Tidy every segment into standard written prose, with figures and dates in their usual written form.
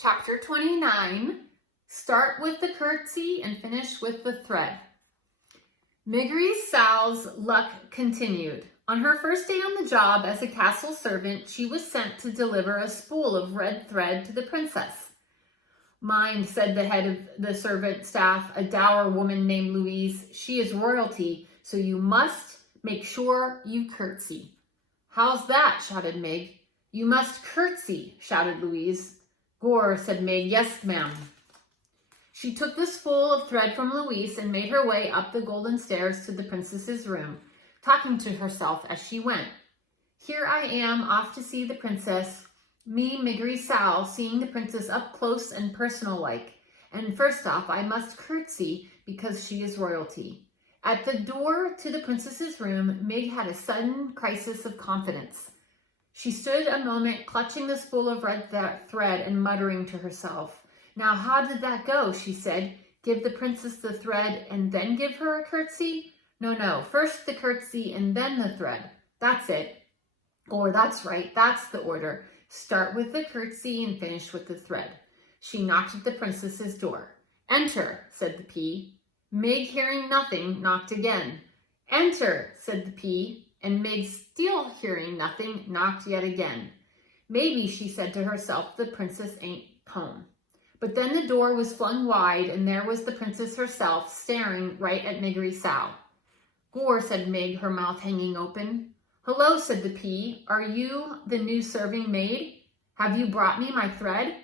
Chapter 29, start with the curtsy and finish with the thread. Miggery Sal's luck continued. On her first day on the job as a castle servant, she was sent to deliver a spool of red thread to the princess. Mind, said the head of the servant staff, a dour woman named Louise. She is royalty, so you must make sure you curtsy. How's that? Shouted Meg. You must curtsy, shouted Louise. Gore, said Meg. Yes, ma'am. She took the spool of thread from Louise and made her way up the golden stairs to the princess's room, talking to herself as she went. Here I am, off to see the princess, me, Miggery Sal, seeing the princess up close and personal-like. And first off, I must curtsy because she is royalty. At the door to the princess's room, Meg had a sudden crisis of confidence. She stood a moment, clutching the spool of red thread and muttering to herself. Now, how did that go? She said. Give the princess the thread and then give her a curtsy? No, first the curtsy and then the thread. That's it. Or that's right, that's the order. Start with the curtsy and finish with the thread. She knocked at the princess's door. Enter, said the pea. Meg, hearing nothing, knocked again. Enter, said the pea, and Meg, still hearing nothing, knocked yet again. Maybe, she said to herself, the princess ain't home. But then the door was flung wide, and there was the princess herself, staring right at Miggery Sal. Gore, said Meg, her mouth hanging open. Hello, said the pea. Are you the new serving maid? Have you brought me my thread?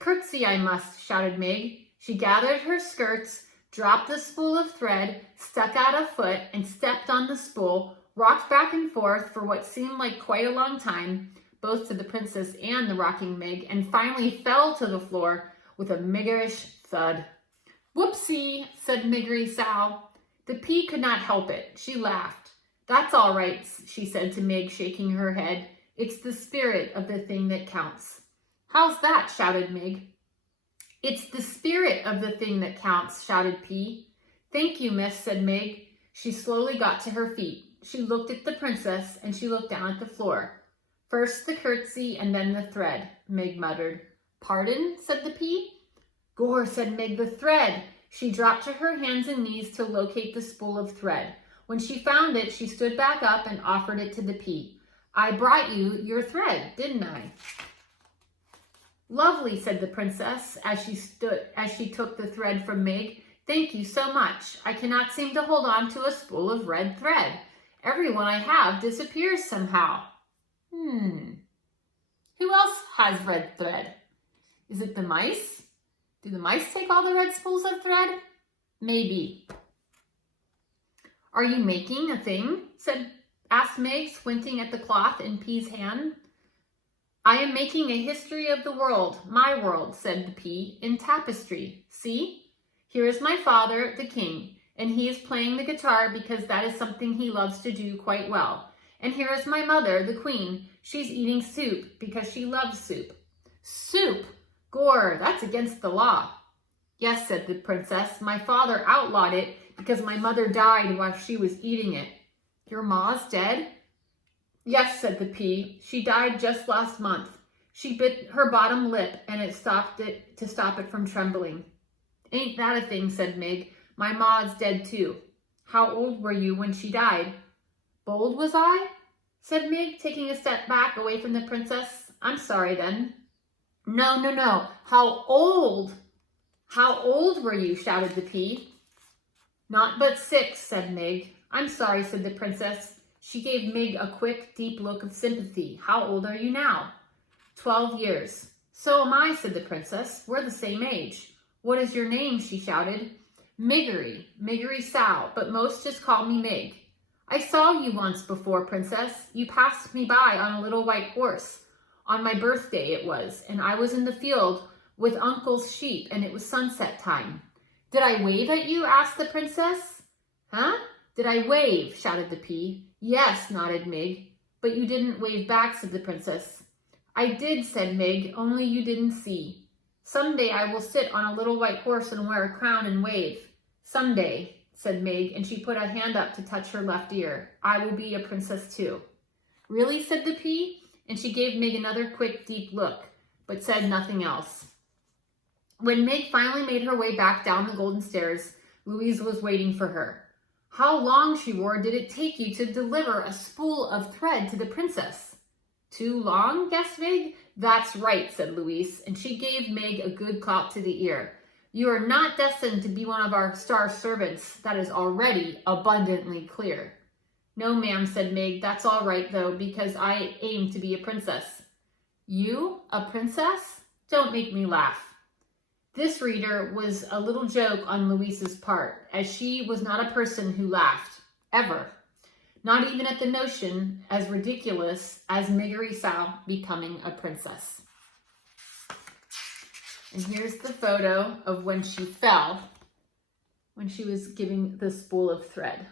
Curtsy I must, shouted Meg. She gathered her skirts, dropped the spool of thread, stuck out a foot, and stepped on the spool, rocked back and forth for what seemed like quite a long time, both to the princess and the rocking Meg, and finally fell to the floor with a Miggerish thud. Whoopsie, said Miggery Sal. The pea could not help it. She laughed. That's all right, she said to Meg, shaking her head. It's the spirit of the thing that counts. How's that? Shouted Meg. It's the spirit of the thing that counts, shouted Pea. Thank you, miss, said Meg. She slowly got to her feet. She looked at the princess, and she looked down at the floor. First the curtsy, and then the thread, Meg muttered. Pardon, said the pea. Gore, said Meg, the thread. She dropped to her hands and knees to locate the spool of thread. When she found it, she stood back up and offered it to the pea. I brought you your thread, didn't I? Lovely, said the princess as she took the thread from Meg. Thank you so much. I cannot seem to hold on to a spool of red thread. Everyone I have disappears somehow. Who else has red thread? Is it the mice? Do the mice take all the red spools of thread? Maybe. Are you making a thing? asked Meg, squinting at the cloth in Pea's hand. I am making a history of the world, my world, said the pea, in tapestry. See? Here is my father, the king, and he is playing the guitar because that is something he loves to do quite well. And here is my mother, the queen. She's eating soup because she loves soup. Soup? Gore, that's against the law. Yes, said the princess. My father outlawed it because my mother died while she was eating it. Your ma's dead? Yes, said the pea. She died just last month. She bit her bottom lip and it stopped it to stop it from trembling. Ain't that a thing, said Meg. My ma's dead too. How old were you when she died? Bold was I? Said Meg, taking a step back away from the princess. I'm sorry then. No. How old? How old were you? Shouted the pea. Not but 6, said Meg. I'm sorry, said the princess. She gave Meg a quick, deep look of sympathy. How old are you now? 12 years. So am I, said the princess. We're the same age. What is your name? She shouted. Miggery Sal, but most just call me Meg. I saw you once before, princess. You passed me by on a little white horse. On my birthday it was, and I was in the field with uncle's sheep, and it was sunset time. Did I wave at you? Asked the princess. Huh? Did I wave? Shouted the pea. Yes, nodded Meg. But you didn't wave back, said the princess. I did, said Meg, only you didn't see. Someday I will sit on a little white horse and wear a crown and wave. Someday, said Meg, and she put a hand up to touch her left ear. I will be a princess too. Really, said the pea, and she gave Meg another quick, deep look, but said nothing else. When Meg finally made her way back down the golden stairs, Louise was waiting for her. "How long," she roared, "did it take you to deliver a spool of thread to the princess?" "Too long?" guessed Meg. "That's right," said Louise, and she gave Meg a good clap to the ear. "You are not destined to be one of our star servants. That is already abundantly clear." "No, ma'am," said Meg. "That's all right, though, because I aim to be a princess." "You, a princess? Don't make me laugh." This, reader, was a little joke on Louise's part, as she was not a person who laughed, ever. Not even at the notion, as ridiculous as Megarry-Sal becoming a princess. And here's the photo of when she fell, when she was giving the spool of thread.